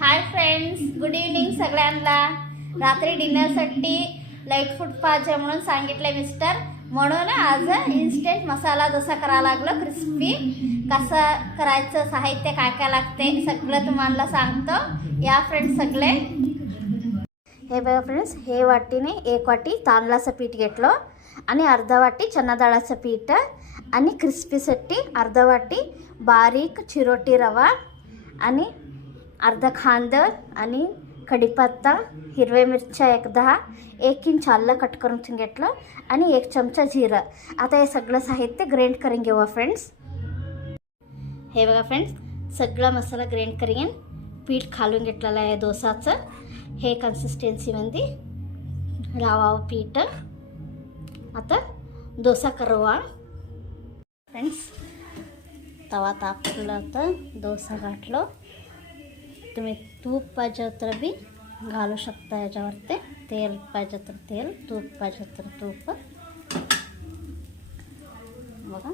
Hi friends, good evening सगळ्यांना. रात्री डिनरसाठी light food पाहिजे म्हणून सांगितले मिस्टर. म्हणून आज इन्स्टंट मसाला डोसा करायला लागलो. क्रिस्पी कसं करायचं, साहित्य काय काय लागते सगळं तुम्हाला सांगतो. या फ्रेंड्स सगळे हे बघा फ्रेंड्स, हे वाटीने 1 वाटी तांदळाचं पीठ घेतलं आणि अर्धा वाटी चना डाळाचं पीठ आणि क्रिस्पीसाठी अर्धा वाटी बारीक चिरोटी रवा आणि अर्धा कांदा आणि कढीपत्ता, हिरव्या मिरच्या 10, 1 इंच आलं कट करून घेतलं आणि 1 चमचा जिरं. आता हे सगळं साहित्य ग्राइंड करून घेऊ फ्रेंड्स. हे बघा फ्रेंड्स, सगळा मसाला ग्राइंड करून पीठ खालून घेतलेलं आहे डोसाचं. हे कन्सिस्टन्सीमध्ये लावावं पीठ. आता डोसा करवा फ्रेंड्स. तवा तापला तर डोसा घातलो. तुम्ही तूप पाहिजे तर बी घालू शकता याच्यावरती. तेल पाहिजे तर तेल, तूप पाहिजे तर तूप. बघा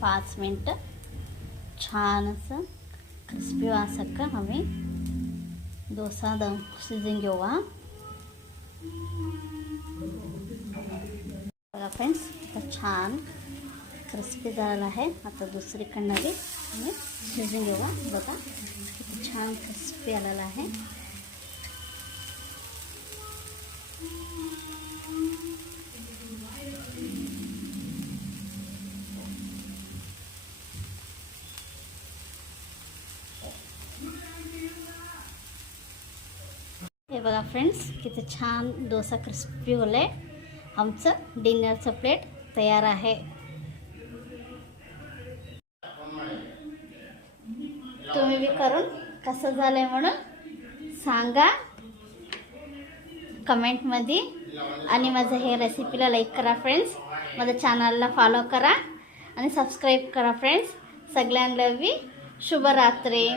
पाच मिनटं छान असं क्रिस्पी वासाक आम्ही डोसा शिजून घेऊ. बघा फ्रेंड्स, आता छान क्रिस्पी झालेला आहे. आता दुसरीकडनं बी आम्ही शिजून घेऊ. बघा किती छान क्रिस्पी आलेला आहे. हे बघा फ्रेंड्स, किती छान डोसा क्रिस्पी होले. आमचं डिनरचं प्लेट तयार आहे. तुम्ही बी करून कसं झालंय म्हणून सांगा कमेंटमध्ये. आणि माझं हे रेसिपीला लाईक करा फ्रेंड्स. माझ्या चॅनलला फॉलो करा आणि सबस्क्राईब करा फ्रेंड्स. सगळ्यांना बी शुभरात्री.